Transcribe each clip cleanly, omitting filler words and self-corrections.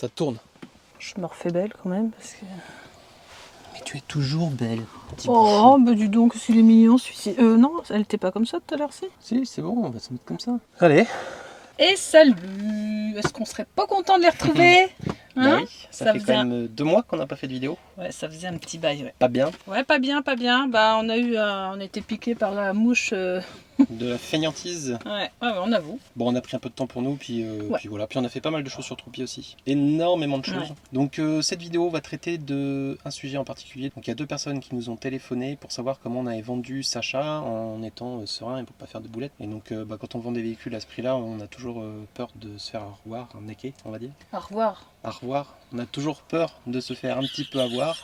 Ça tourne. Je me refais belle quand même parce que... Mais tu es toujours belle. Oh, bah dis donc, s'il est mignon celui-ci. Non, elle était pas comme ça tout à l'heure, si. Si, c'est bon, on va se mettre comme ça. Allez. Et salut. Est-ce qu'on serait pas content de les retrouver, hein? Bah oui, ça fait quand même 2 mois qu'on n'a pas fait de vidéo. Ouais, ça faisait un petit bail, ouais. Pas bien. Ouais, pas bien, pas bien. Bah, on a été piqué par la mouche. De la fainéantise. Ouais, on avoue. Bon, on a pris un peu de temps pour nous, puis voilà. Puis on a fait pas mal de choses sur Troupi aussi. Énormément de choses. Ouais. Donc cette vidéo va traiter d'un sujet en particulier. Donc il y a 2 personnes qui nous ont téléphoné pour savoir comment on avait vendu Sacha en étant serein et pour pas faire de boulettes. Et donc quand on vend des véhicules à ce prix-là, on a toujours peur de se faire avoir, arnaquer, on va dire. Au revoir. Au revoir. On a toujours peur de se faire un petit peu avoir.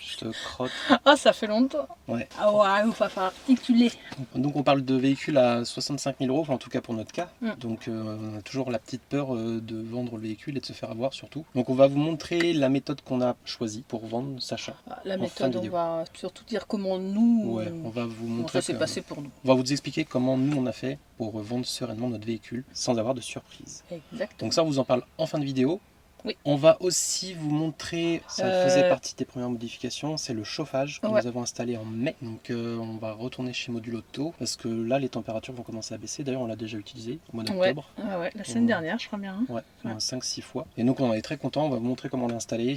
Je te crotte. Ah, ça fait longtemps. Ouais. Ah ouais, il va falloir articuler. Donc on parle de véhicules à 65 000 €, enfin, en tout cas pour notre cas. Mm. Donc on a toujours la petite peur de vendre le véhicule et de se faire avoir surtout. Donc on va vous montrer la méthode qu'on a choisie pour vendre Sacha. La méthode, on va surtout dire comment nous... Ouais, on va vous montrer. Ça s'est passé pour nous. On va vous expliquer comment nous on a fait pour vendre sereinement notre véhicule sans avoir de surprise. Exactement. Donc ça on vous en parle en fin de vidéo. Oui. On va aussi vous montrer, ça faisait partie des premières modifications, c'est le chauffage que nous avons installé en mai. Donc on va retourner chez Module Auto parce que là les températures vont commencer à baisser. D'ailleurs on l'a déjà utilisé au mois d'octobre. Ouais, la semaine dernière je crois bien. Ouais, 5-6 fois. Et donc on en est très content, on va vous montrer comment l'installer,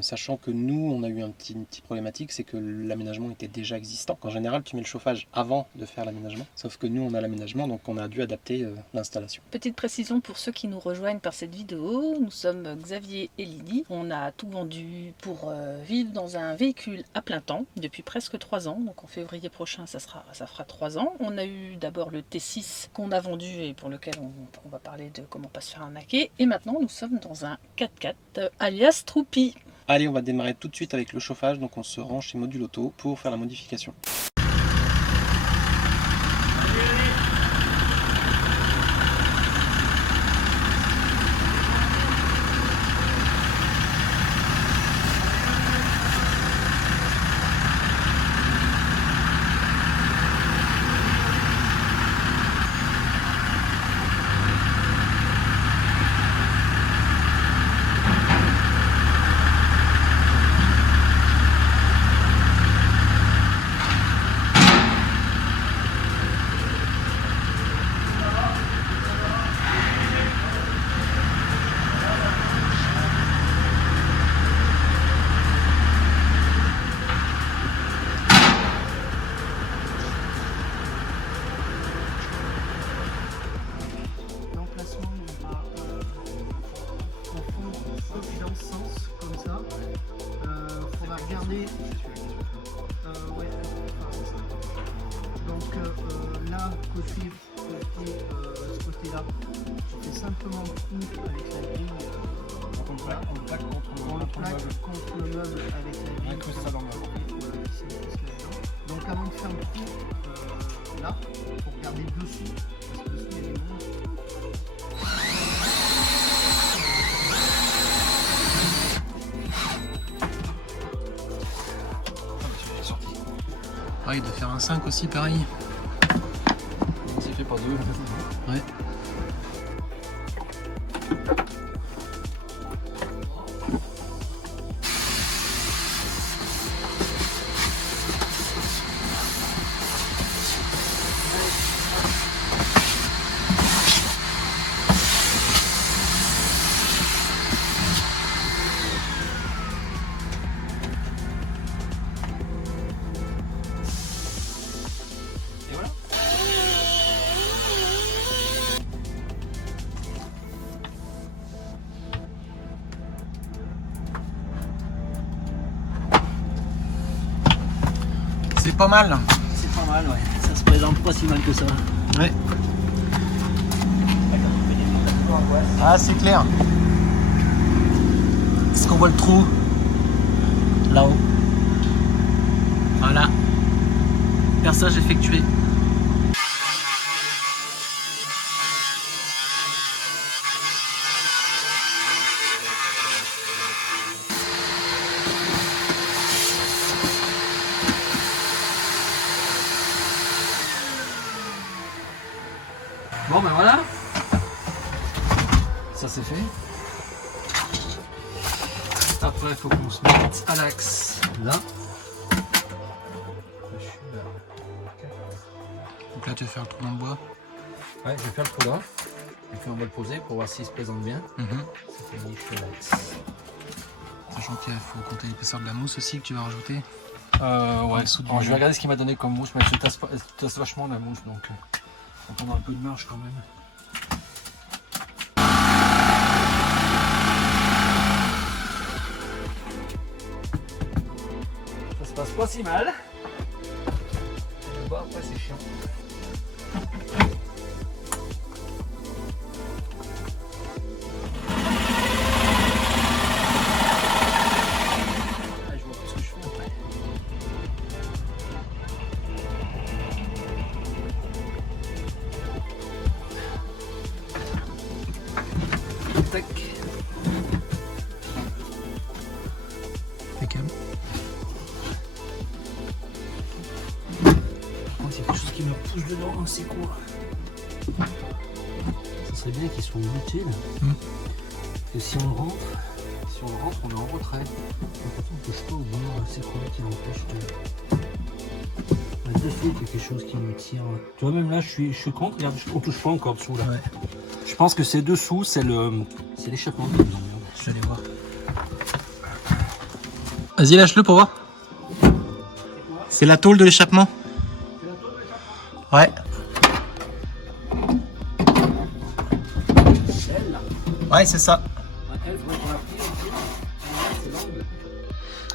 sachant que nous on a eu une petite problématique, c'est que l'aménagement était déjà existant. En général tu mets le chauffage avant de faire l'aménagement, sauf que nous on a l'aménagement donc on a dû adapter l'installation. Petite précision pour ceux qui nous rejoignent par cette vidéo, nous sommes Xavier et Lydie. On a tout vendu pour vivre dans un véhicule à plein temps depuis presque 3 ans. Donc en février prochain, ça fera 3 ans. On a eu d'abord le T6 qu'on a vendu et pour lequel on va parler de comment pas se faire arnaquer. Et maintenant, nous sommes dans un 4x4 alias Troupi. Allez, on va démarrer tout de suite avec le chauffage. Donc on se rend chez Module Auto pour faire la modification. Là, côté ce côté-là, je fais simplement le coup avec la grille. On plaque contre le meuble avec la grille. Incruste ça dans le meuble. Donc avant de faire le coup, là, il faut regarder dessous, parce que dessous il y a des monstres. Pareil, de faire un 5 aussi, pareil. C'est fait par 2. Ouais. C'est pas mal. C'est pas mal, ouais. Ça se présente pas si mal que ça. Ouais. Ah, c'est clair. Est-ce qu'on voit le trou? Là-haut. Voilà. Perçage effectué. Bon ben voilà. Ça c'est fait. Après, il faut qu'on se mette à l'axe là. Donc là tu vas faire le trou dans le bois. Ouais, je vais faire le trou là. Et puis on va le poser pour voir s'il se présente bien. Ça fait une niche à l'axe. Sachant qu'il faut compter l'épaisseur de la mousse aussi que tu vas rajouter. Ouais. En dessous du- Alors, je vais regarder ce qu'il m'a donné comme mousse, mais elle se tasse vachement la mousse, donc on a un peu de marge quand même. Ça se passe pas si mal. Le bas après c'est chiant. Ah, je vois plus ce que je fais après. Tac. Impeccable. Par contre, il y a quelque chose qui me pousse dedans, hein, c'est quoi? Ça serait bien qu'ils soient mutés là. Et si on rentre, on est en retrait. Donc, on touche pas au bord, c'est quoi qui m'empêche de. Là-dessous, il y a quelque chose qui me tire. Tu vois, même là, je suis contre, regarde, on touche pas encore dessous là. Ouais. Je pense que c'est dessous, c'est l'échappement qui nous emmerde. Je vais aller voir. Vas-y, lâche-le pour voir. C'est la tôle de l'échappement. Ouais. Celle-là. Ouais, c'est ça. Elle, faudrait qu'on la plie, c'est l'angle.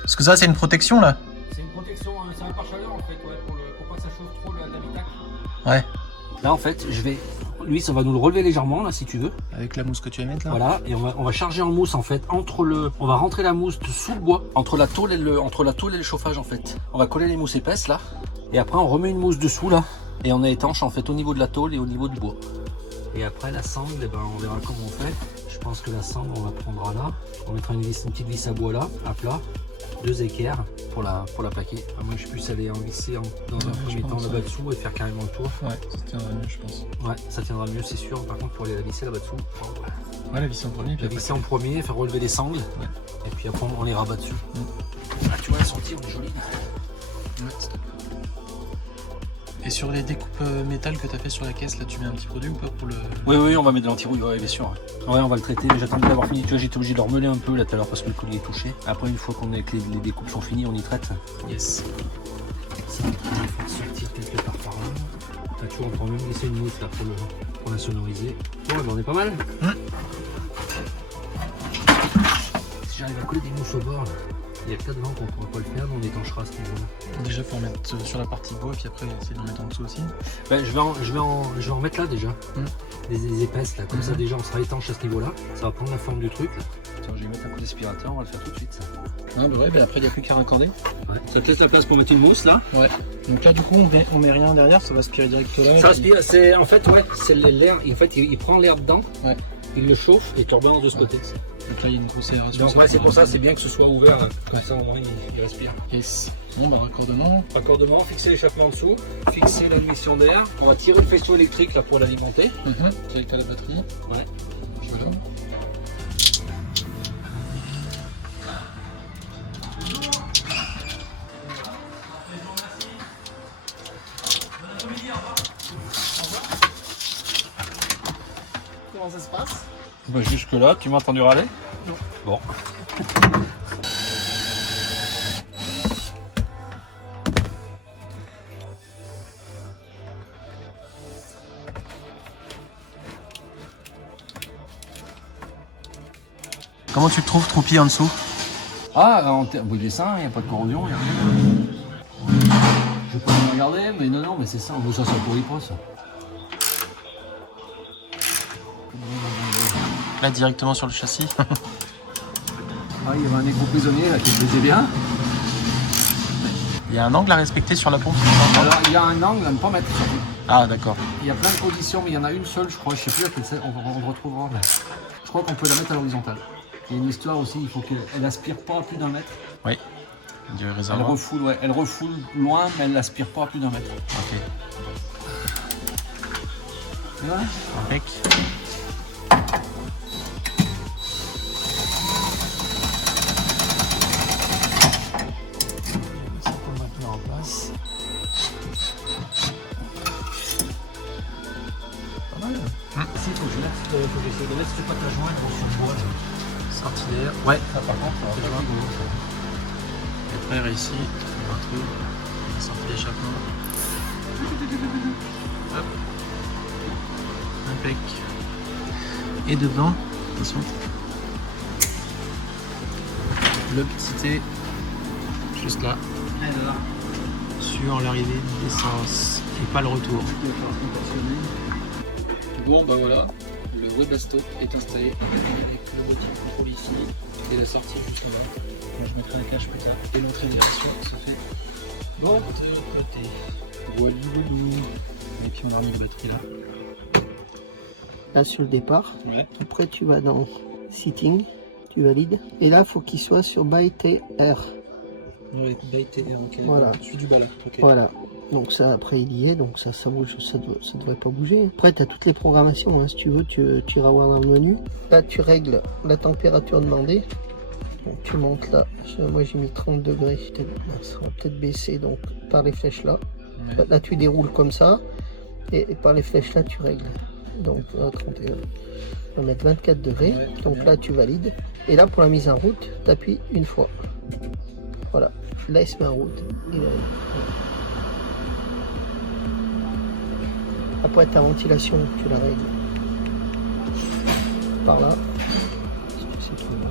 Parce que ça, c'est une protection là. C'est une protection, c'est un pare-chaleur en fait, ouais, pour pas que ça chauffe trop l'habitacle. Ouais. Là en fait, lui ça va nous le relever légèrement là si tu veux. Avec la mousse que tu vas mettre là. Voilà, et on va charger en mousse en fait on va rentrer la mousse sous le bois, entre la tôle et le chauffage en fait. On va coller les mousses épaisses là, et après on remet une mousse dessous là, et on est étanche en fait au niveau de la tôle et au niveau du bois. Et après la sangle, eh ben, on verra comment on fait. Je pense que la sangle on la prendra là, on mettra une petite vis à bois là, à plat, 2 équerres pour la plaquer. Enfin, moi je puisse aller en visser dans un premier temps là-bas dessous et faire carrément le tour. Ouais, ça tiendra mieux, je pense. Ouais, ça tiendra mieux, c'est sûr. Par contre, pour aller la visser là-bas dessous, Ouais, la vis en premier. Puis la visser en premier, faire relever les sangles, et puis après on les rabat dessus. Ah, tu vois, la sortie, on est jolie. Ouais, c'est top. Et sur les découpes métal que tu as fait sur la caisse, là, tu mets un petit produit ou pas pour le. Oui, on va mettre de l'anti-rouille, ouais, bien sûr. Ouais, on va le traiter. J'attendais d'avoir fini. Tu vois, j'étais obligé de le remeler un peu là tout à l'heure parce que le collier est touché. Après, une fois que les découpes sont finies, on y traite. Yes. Ça, on va faire sortir quelque part par là. Là, tu vois, on peut même laisser une mousse là pour la sonoriser. Bon, ben, on est pas mal. Si j'arrive à coller des mousses au bord, là, il y a peut-être vent qu'on ne pourra pas le faire, mais on étanchera à ce niveau-là. Déjà, faut en mettre sur la partie bois, puis après, essayer d'en mettre en dessous aussi. Ben, je vais en mettre là déjà. Des épaisses là, comme ça déjà on sera étanche à ce niveau-là. Ça va prendre la forme du truc. Là. Tiens, je vais mettre un coup d'aspirateur, on va le faire tout de suite ça. Ah, bah ouais, bah après, il n'y a plus qu'à raccorder. Ouais. Ça te laisse la place pour mettre une mousse là. Ouais. Donc là, du coup, on met rien derrière, ça va aspirer direct là. Ça aspire, c'est en fait, ouais, c'est l'air. En fait, il prend l'air dedans, Ouais. il le chauffe et tu rebalances de ce côté. Donc là, il y a une grosse aération. Donc ouais, c'est pour ça, c'est bien que ce soit ouvert, comme ça au moins il respire. Yes. Bon, bah, raccordement. Raccordement, fixer l'échappement en dessous, fixer l'admission d'air. On va tirer le faisceau électrique là pour l'alimenter. Direct à la batterie. Ouais. Voilà. Comment ça se passe? Bah, jusque là, tu m'as entendu râler? Non. Bon. Comment tu te trouves, Troupi, en dessous? Ah, il est sain, il n'y a pas de corrosion, il n'y a rien. Je vais pas me regarder, mais non, mais c'est ça, ça pourrit pas ça. Là, directement sur le châssis. Ah, il y avait un écrou prisonnier là qui faisait bien. Il y a un angle à respecter sur la pompe. Alors, il y a un angle à ne pas mettre. Ah, d'accord. Il y a plein de positions, mais il y en a une seule, je crois, je sais plus laquelle c'est, on le retrouvera. Là. Je crois qu'on peut la mettre à l'horizontale. Il y a une histoire aussi, il faut qu'elle aspire pas à plus d'un mètre. Oui. Du Elle réservoir. refoule, ouais, elle refoule loin, mais elle aspire pas à plus d'un mètre. Ok. Et voilà. Impec. c'est pas ta jointe sur le bois. Sortie d'air. Ouais. Ça, par contre, ça va faire un boulot, ça. Et après ici, un truc. Sortie d'échappement. Hop. Impec. Et dedans, attention. Le petit T, juste là. Alors, Sur l'arrivée d'essence et pas le retour. Bon bah voilà, le Webasto est installé avec le bouton de contrôle ici et la sortie juste là. Moi, je mettrai un cache plus tard. Et l'entrée de direction se fait de côté. Voilà. Et puis on a remis la batterie là. là sur le départ. Ouais. Après tu vas dans Sitting, tu valides. Et là, faut qu'il soit sur By TR. Ouais, ok. Voilà. Je suis du bas là. Ok. Voilà. Donc ça, après il y est, donc ça bouge, ça devrait pas bouger. Après tu as toutes les programmations, hein. Si tu veux, tu iras voir dans le menu. Là tu règles la température demandée. Donc tu montes là, moi j'ai mis 30 degrés, ça va peut-être baisser, donc par les flèches là. Ouais. Là tu déroules comme ça, et par les flèches là tu règles. Donc 31. On va mettre 24 degrés, Ouais, donc bien. là tu valides. Et là pour la mise en route, tu appuies une fois. Voilà, là il se met en route. Il valide. Après ta ventilation, tu la règles par là. C'est trop long,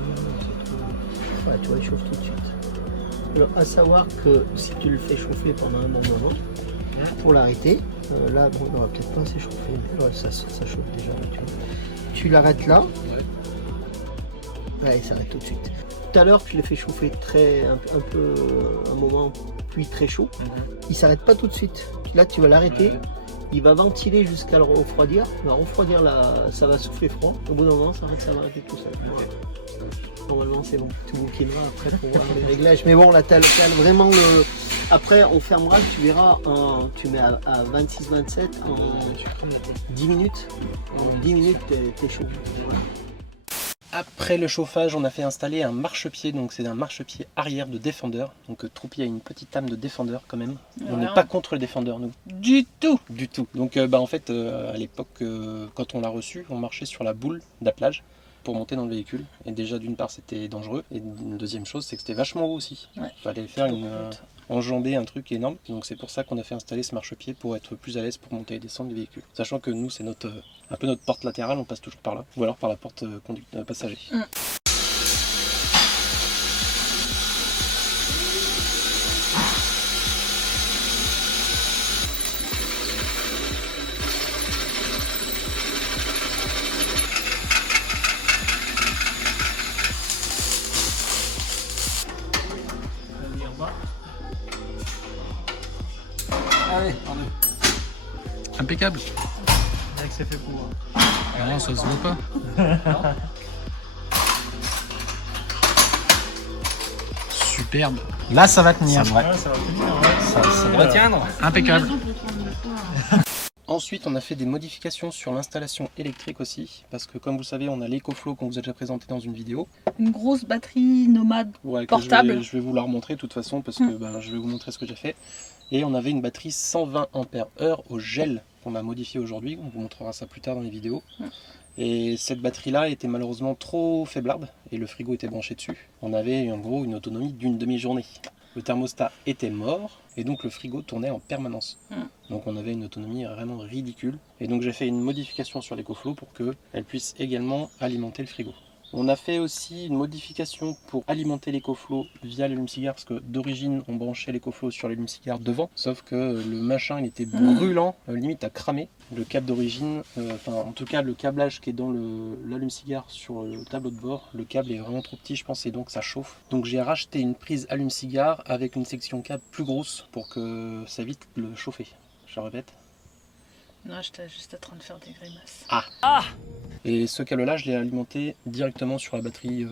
voilà, tu réchauffes tout de suite. Alors, à savoir que si tu le fais chauffer pendant un bon moment, pour l'arrêter, là, bon, on va peut-être pas s'échauffer, mais ouais, ça chauffe déjà. Tu l'arrêtes là, ouais, il s'arrête tout de suite. Tout à l'heure, tu l'as fait chauffer un peu, un moment, puis très chaud. Il s'arrête pas tout de suite. Là, tu vas l'arrêter. Ouais. Il va ventiler jusqu'à le refroidir. Il va refroidir ça va souffler froid. Au bout d'un moment, ça va arrêter tout seul. Voilà. Normalement, c'est bon. Tu bouquineras après pour voir les réglages. Mais bon, là, t'as vraiment le. Après, on fermera, tu verras. Tu mets à 26-27 en 10 minutes. En 10 minutes, t'es chaud. Voilà. Après le chauffage, on a fait installer un marchepied, donc c'est un marchepied arrière de Defender. Donc Troupi a une petite âme de Defender quand même. On n'est Ouais. pas contre le Defender, nous. Du tout. Du tout. Donc en fait, à l'époque, quand on l'a reçu, on marchait sur la boule d'attelage pour monter dans le véhicule. Et déjà, d'une part, c'était dangereux. Et une deuxième chose, c'est que c'était vachement haut aussi. Ouais. Il fallait faire enjamber un truc énorme. Donc c'est pour ça qu'on a fait installer ce marchepied pour être plus à l'aise pour monter et descendre les véhicules. Sachant que nous, c'est un peu notre porte latérale, on passe toujours par là. Ou alors par la porte passager. Allez, Impeccable. C'est que c'est fait pour. Non, ça se voit pas. Superbe. Là, ça va tenir. Ça va tenir, ouais. ça doit tiendre. Impeccable. Ensuite, on a fait des modifications sur l'installation électrique aussi, parce que comme vous savez, on a l'EcoFlow qu'on vous a déjà présenté dans une vidéo. Une grosse batterie nomade. Ouais, que Portable. je vais vous la remontrer de toute façon, parce que je vais vous montrer ce que j'ai fait. Et on avait une batterie 120 ampères heure au gel qu'on a modifié aujourd'hui. On vous montrera ça plus tard dans les vidéos. Et cette batterie-là était malheureusement trop faiblarde et le frigo était branché dessus. On avait en gros une autonomie d'une demi-journée. Le thermostat était mort et donc le frigo tournait en permanence. Donc on avait une autonomie vraiment ridicule. Et donc j'ai fait une modification sur l'EcoFlow pour qu'elle puisse également alimenter le frigo. On a fait aussi une modification pour alimenter l'EcoFlow via l'allume-cigare, parce que d'origine on branchait l'EcoFlow sur l'allume-cigare devant, sauf que le machin il était brûlant, limite à cramer. Le câble d'origine, en tout cas le câblage qui est dans l'allume-cigare sur le tableau de bord, le câble est vraiment trop petit je pense et donc ça chauffe. Donc j'ai racheté une prise allume-cigare avec une section câble plus grosse pour que ça évite de le chauffer. Je répète. Non, j'étais juste en train de faire des grimaces. Et ce câble-là, je l'ai alimenté directement sur la batterie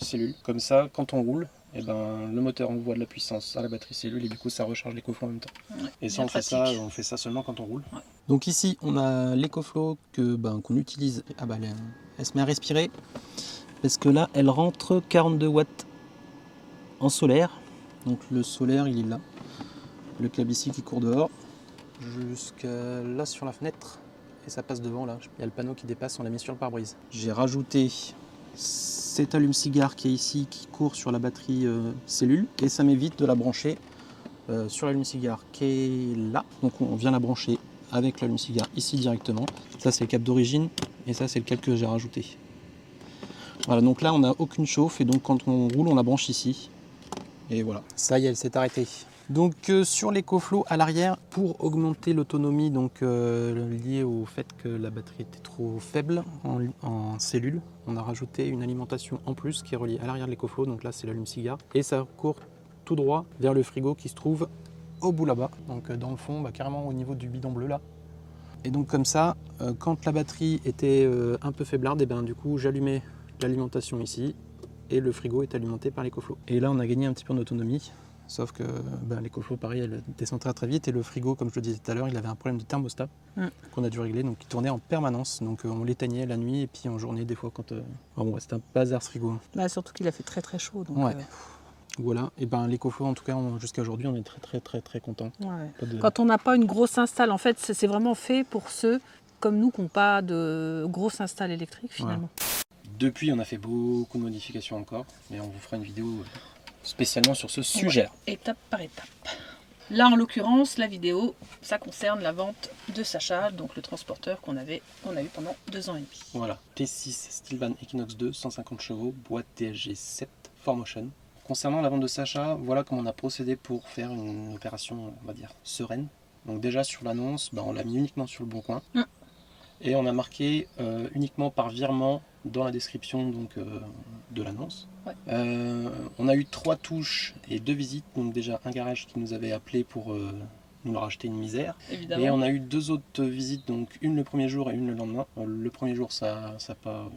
cellule. Comme ça, quand on roule, le moteur envoie de la puissance à la batterie cellule et du coup ça recharge l'EcoFlow en même temps. Ouais, Et ça, bien on fait ça seulement quand on roule. Ouais. Donc ici, on a l'EcoFlow qu'on utilise. Elle se met à respirer parce que là, elle rentre 42 watts en solaire. Donc le solaire, il est là. Le câble ici qui court dehors jusqu'à là sur la fenêtre. et ça passe devant là. Il y a le panneau qui dépasse, on l'a mis sur le pare-brise. J'ai rajouté cet allume-cigare qui est ici, qui court sur la batterie cellule, et ça m'évite de la brancher sur l'allume-cigare qui est là. Donc on vient la brancher avec l'allume-cigare ici directement. Ça c'est le câble d'origine et ça c'est le câble que j'ai rajouté. Voilà, donc là on n'a aucune chauffe et donc quand on roule on la branche ici. Et voilà, ça y est, elle s'est arrêtée. Donc sur l'écoflow à l'arrière, pour augmenter l'autonomie liée au fait que la batterie était trop faible en cellule, on a rajouté une alimentation en plus qui est reliée à l'arrière de l'écoflow. Donc là c'est l'allume-cigare et ça court tout droit vers le frigo qui se trouve au bout là-bas. Donc dans le fond, carrément au niveau du bidon bleu là. Et donc comme ça, quand la batterie était un peu faiblarde, et du coup j'allumais l'alimentation ici et le frigo est alimenté par l'écoflow. Et là on a gagné un petit peu en autonomie. Sauf que l'écoflow, pareil, elle descend très très vite et le frigo, comme je le disais tout à l'heure, il avait un problème de thermostat qu'on a dû régler, donc il tournait en permanence. Donc on l'éteignait la nuit et puis en journée des fois quand... c'est un bazar ce frigo. Surtout qu'il a fait très très chaud. Donc, Voilà, et l'écoflow en tout cas jusqu'à aujourd'hui on est très très très très content. Quand on n'a pas une grosse install, en fait c'est vraiment fait pour ceux comme nous qui n'ont pas de grosse install électrique finalement. Depuis on a fait beaucoup de modifications encore, mais on vous fera une vidéo spécialement sur ce sujet. Étape par étape. Là en l'occurrence la vidéo ça concerne la vente de Sacha, donc le transporteur qu'on a eu pendant 2 ans et demi. Voilà, T6 Steelvan Equinox 2, 150 chevaux, boîte DSG 7 4Motion. Concernant la vente de Sacha, voilà comment on a procédé pour faire une opération, on va dire, sereine. Donc déjà sur l'annonce, on l'a mis uniquement sur le bon coin. Et on a marqué uniquement par virement dans la description de l'annonce. On a eu 3 touches et 2 visites, donc déjà un garage qui nous avait appelé pour nous le racheter une misère. Évidemment. Et on a eu 2 autres visites, donc une le premier jour et une le lendemain. Le premier jour,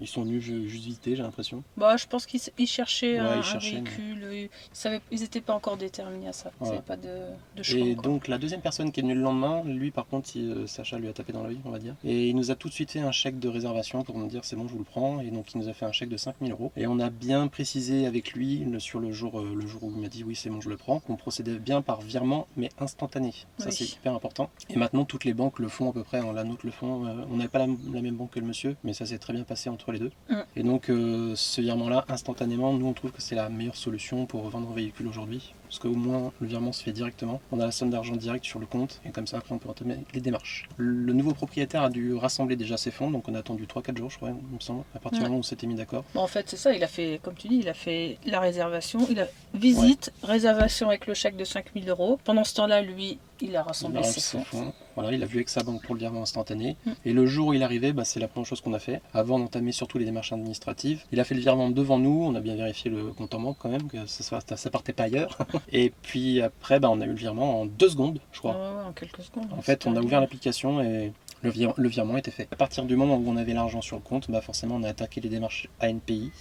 ils sont venus juste visiter, j'ai l'impression. Je pense qu'ils cherchaient un véhicule, mais... ils n'étaient pas encore déterminés à ça, ils n'avaient pas de choix. Et donc la deuxième personne qui est venue le lendemain, lui par contre, Sacha lui a tapé dans l'œil, on va dire. Et il nous a tout de suite fait un chèque de réservation pour nous dire c'est bon, je vous le prends. Et donc il nous a fait un chèque de 5 000 €. Et on a bien précisé avec lui, sur le jour où il m'a dit oui c'est bon, je le prends, qu'on procédait bien par virement, mais instantané. Ça c'est hyper important. Et maintenant toutes les banques le font à peu près, la nôtre le font. On n'avait pas la même banque que le monsieur, mais ça s'est très bien passé entre les deux. Et donc ce virement-là, instantanément, nous on trouve que c'est la meilleure solution pour vendre un véhicule aujourd'hui. Parce qu'au moins le virement se fait directement. On a la somme d'argent direct sur le compte et comme ça après on peut entamer les démarches. Le nouveau propriétaire a dû rassembler déjà ses fonds, donc on a attendu 3-4 jours je crois, il me semble, à partir du moment où on s'était mis d'accord. En fait c'est ça, il a fait, comme tu dis, il a fait la réservation, il a visite, réservation avec le chèque de 5 000 €. Pendant ce temps-là, lui, il a rassemblé ses fonds. Voilà, il a vu avec sa banque pour le virement instantané. Et le jour où il arrivait, c'est la première chose qu'on a fait. Avant d'entamer surtout les démarches administratives, il a fait le virement devant nous. On a bien vérifié le compte en banque quand même, que ça partait pas ailleurs. Et puis après, on a eu le virement en 2 secondes, je crois. En quelques secondes. En fait, on a ouvert l'application et le virement était fait. À partir du moment où on avait l'argent sur le compte, forcément on a attaqué les démarches ANPI.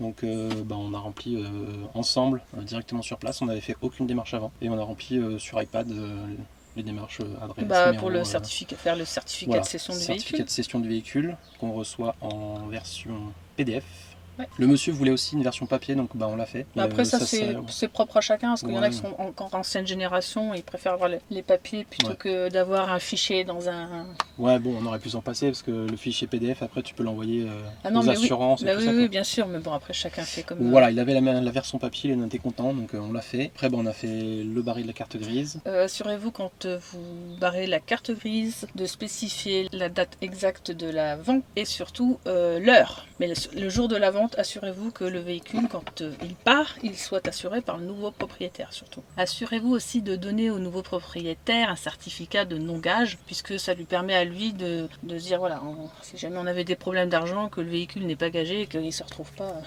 Donc on a rempli ensemble directement sur place. On n'avait fait aucune démarche avant. Et on a rempli sur iPad les démarches adresse. Pour le certificat, faire le certificat de cession du véhicule. Certificat de cession du véhicule qu'on reçoit en version PDF. Le monsieur voulait aussi une version papier, donc on l'a fait. Après ça c'est propre à chacun, parce qu'il y en a qui sont encore ancienne génération, ils préfèrent avoir les papiers plutôt que d'avoir un fichier dans un... on aurait pu s'en passer, parce que le fichier PDF, après tu peux l'envoyer aux assurances et tout ça. Oui, bien sûr, mais après chacun fait comme... Voilà, il avait la version papier, il en était content, donc on l'a fait. Après on a fait le barré de la carte grise. Assurez-vous quand vous barrez la carte grise de spécifier la date exacte de la vente et surtout l'heure. Mais le jour de la vente, assurez-vous que le véhicule, quand il part, il soit assuré par le nouveau propriétaire surtout. Assurez-vous aussi de donner au nouveau propriétaire un certificat de non-gage, puisque ça lui permet à lui de se dire, voilà, si jamais on avait des problèmes d'argent, que le véhicule n'est pas gagé et qu'il ne se retrouve pas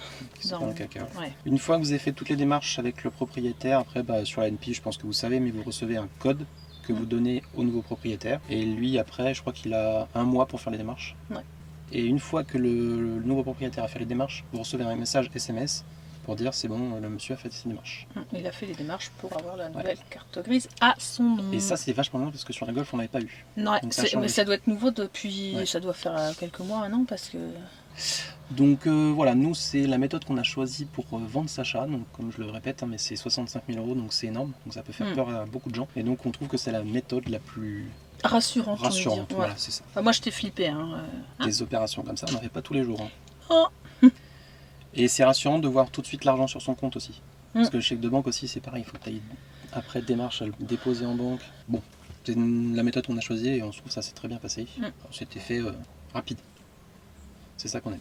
dans le caca. Une fois que vous avez fait toutes les démarches avec le propriétaire, après sur la NP, je pense que vous savez, mais vous recevez un code que vous donnez au nouveau propriétaire. Et lui, après, je crois qu'il a 1 mois pour faire les démarches. Et une fois que le nouveau propriétaire a fait les démarches, vous recevez un message SMS pour dire c'est bon, le monsieur a fait ses démarches. Il a fait les démarches pour avoir la nouvelle carte grise à son nom. Et ça c'est vachement bien parce que sur la Golf on n'avait pas eu. Non, mais ça doit être nouveau depuis, ça doit faire quelques mois, un an, parce que Donc voilà, nous c'est la méthode qu'on a choisie pour vendre Sacha, donc comme je le répète, hein, mais c'est 65 000 €, donc c'est énorme, donc ça peut faire peur à beaucoup de gens, et donc on trouve que c'est la méthode la plus Rassurante, on va dire. rassurante, Ouais. voilà, c'est ça. Moi, je t'ai flippé. Des opérations comme ça, on n'en fait pas tous les jours. Hein. Oh. Et c'est rassurant de voir tout de suite l'argent sur son compte aussi. Parce que le chèque de banque aussi, c'est pareil, il faut que tu ailles après démarche à le déposer en banque. Bon, c'est la méthode qu'on a choisie et on trouve que ça s'est très bien passé. C'était fait rapide. C'est ça qu'on aime.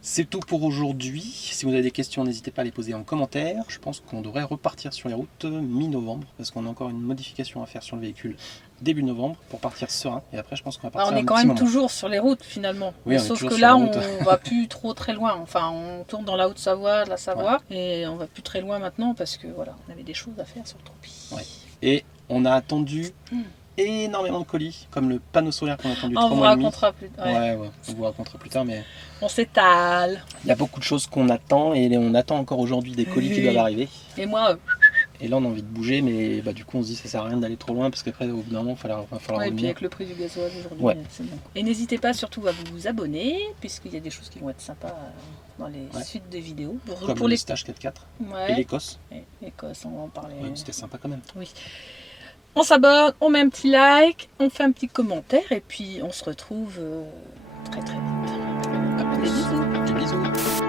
C'est tout pour aujourd'hui. Si vous avez des questions, n'hésitez pas à les poser en commentaire. Je pense qu'on devrait repartir sur les routes mi-novembre parce qu'on a encore une modification à faire sur le véhicule début novembre pour partir serein. Et après, je pense qu'on va partir On est quand même toujours sur les routes finalement. Oui, on est sauf toujours que sur là, les routes. on va plus trop très loin. Enfin, on tourne dans la Haute-Savoie, la Savoie, et on va plus très loin maintenant parce que voilà, on avait des choses à faire sur le Tropi. Ouais. Et on a attendu énormément de colis, comme le panneau solaire qu'on a attendu On 3 vous mois et demi. racontera plus. Ouais. Ouais, on vous racontera plus tard, mais On s'étale. il y a beaucoup de choses qu'on attend et on attend encore aujourd'hui des colis qui Oui. doivent arriver. Et moi, Et là, on a envie de bouger, mais du coup, on se dit ça sert à rien d'aller trop loin parce qu'après, au bout d'un moment, il va falloir et puis revenir. avec le prix du gasoil aujourd'hui, Ouais. c'est bon. Et n'hésitez pas surtout à vous abonner, puisqu'il y a des choses qui vont être sympas dans les Ouais. suites des vidéos. Comme pour le les stage 4x4 et ouais. l'Écosse. Et l'Écosse, on va en parler. Ouais, c'était sympa quand même. Oui. On s'abonne, on met un petit like, on fait un petit commentaire et puis on se retrouve très très vite. À plus. Des bisous. Des bisous.